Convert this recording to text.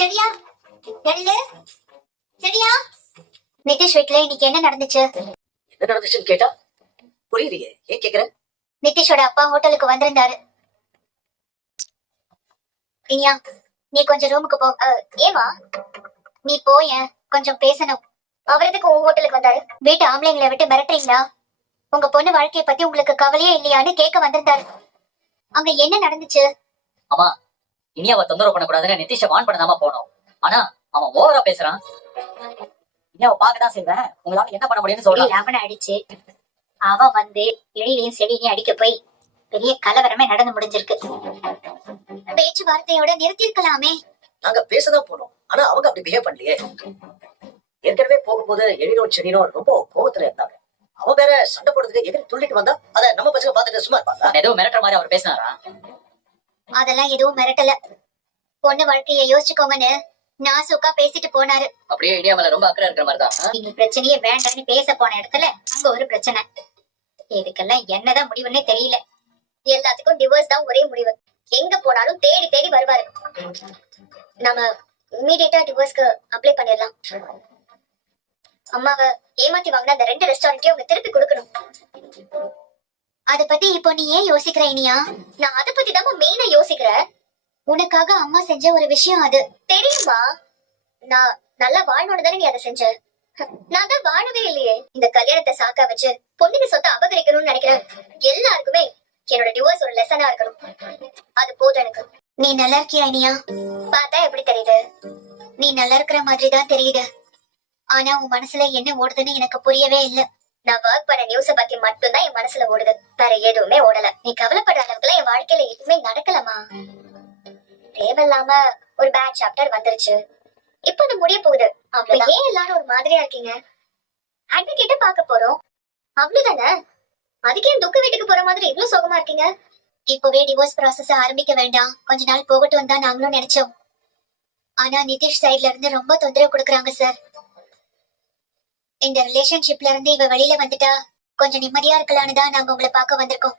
சரியா எள்ளு சரியா. நிதிஷ் வீட்ல இன்னைக்கு என்ன நடந்துச்சு? என்ன நடந்துச்சுன்னு கேட்டா புரியலையே, ஏன் கேக்குற? நிதிஷோட அப்பா ஹோட்டலுக்கு வந்திருந்தாரு. இனியா நீ கொஞ்சம் ரூமுக்கு போ. ஏமா? நீ போய கொஞ்சம் பேசணும். அவர் எதுக்கு உங்க ஹோட்டலுக்கு வந்தாரு? வீட்டு ஆம்பளைங்களை விட்டு மிரட்டுறீங்களா? உங்க பொண்ணு வாழ்க்கைய பத்தி உங்களுக்கு கவலையே இல்லையான்னு கேட்க வந்திருந்தாரு. அங்க என்ன நடந்துச்சு? அம்மா, இனி அவ தொந்தரவு பண்ணக்கூடாதுன்னு நிதிஷ வான் பண்ணாம போனோம். ஆனா அவன் ஓவரா பேசுறான். இனி அவ பாக்கதான் செய்வேன். உங்களால என்ன பண்ண முடியும்னு சொல்றான். அவனை அடிச்சு அவன் வந்து எழிலையும் செடியையும் அடிக்க போய் பெரிய கலவரமே நடந்து முடிஞ்சிருக்கு. பேச்சுவார்த்தையோட நிறுத்திருக்கலாமே. நாங்க பேசதான் போனோம், ஆனா அவங்க அப்படி பிஹேவ் பண்ணலையே. ஏற்கனவே போகும்போது எழிலும் செடியும் ரொம்ப கோவத்துல இருந்தாங்க. அவன் வேற சண்டை போடுறதுக்கு எதிரி துள்ளிட்டு வந்தா அத நம்ம பசங்க பாத்துட்டு சும்மா இருப்பாங்க. எதுவும் மிரட்டுற மாதிரி அவர் பேசினாரா? அதெல்லாம் எதுவும் மிரட்டல. பொண்ணு வாழ்க்கைய யோசிச்சுக்கோங்கன்னு நாசுக்கா பேசிட்டு போனாரு. அப்படியே இனியா மேல ரொம்ப அக்கறை இருக்கிற மாதிரிதான். நீங்க பிரச்சனையே வேண்டாம்னு பேச போன இடத்துல அங்க ஒரு பிரச்சனை. இதுக்கெல்லாம் என்னதான் முடிவுன்னே தெரியல. எல்லாத்துக்கும் டிவோர்ஸ் தான் ஒரே முடிவு. எங்க போனாலும் தேடி தேடி வருவாரு. நாம இமீடியட்டா டிவோர்ஸ்க்கு அப்ளை பண்ணிடலாம். அம்மாவை ஏமாத்தி வாங்கின அந்த 2 ரெஸ்டாரண்ட்டையும் அவங்க திருப்பி கொடுக்கணும். அத பத்தி இப்போ நீ ஏன் யோசிக்கிற இனியா? நான் அத பத்தி தான் மெயினா யோசிக்கிறேன். உனக்காக அம்மா செஞ்ச ஒரு விஷயம் அது தெரியுமா? நான் நல்லா வாழணும்னு தானே நீ அதை செஞ்ச. நான் தான் வாழவே இல்லையே. இந்த கல்யாணத்தை சாக்கா வச்சு பொண்ணுங்க சொத்தை அபகரிக்கணும்னு நினைக்கிறேன். எல்லாருக்குமே என்னோட டிவோர்ஸ் ஒரு லெசனா இருக்கணும். அது போதும் எனக்கு. நீ நல்லா இருக்கியா இனியா? பார்த்தா எப்படி தெரியுது? நீ நல்லா இருக்கிற மாதிரி தான் தெரியுது. ஆனா உன் மனசுல என்ன ஓடுதுன்னு எனக்கு புரியவே இல்ல. நான் ஒர்க் பண்ண நியூஸ பத்தி மட்டும்தான் என் மனசுல ஓடுது. வேற எதுவுமே ஓடல. நீ கவலைப்படுற அளவுக்கு என் வாழ்க்கையில எதுவுமே நடக்கலமா. தேவையில்லாம ஒரு பேட் சாப்டர் வந்துருச்சு. இப்ப அது முடிய போகுது. அவ்வளவு ஏன் எல்லாரும் ஒரு மாதிரியா இருக்கீங்க? அட்வொகேட்ட பார்க்க போறோம், அவ்வளவுதானே. அதுக்கே துக்க வீட்டுக்கு போற மாதிரி இவ்வளவு சோகமா இருக்கீங்க? இப்பவே டிவோர்ஸ் ப்ராசஸ் ஆரம்பிக்க வேண்டாம், கொஞ்ச நாள் போகட்டும் தான் நாங்களும் நினைச்சோம். ஆனா நிதிஷ் சைட்ல இருந்து ரொம்ப தொந்தரவு கொடுக்கறாங்க சார். இந்த ரிலேஷன்ஷிப்ல இருந்து இவ வெளியில வந்துட்டா கொஞ்சம் நிம்மதியா இருக்கலாம்னு தான் நாங்க உங்களை பார்க்க வந்திருக்கோம்.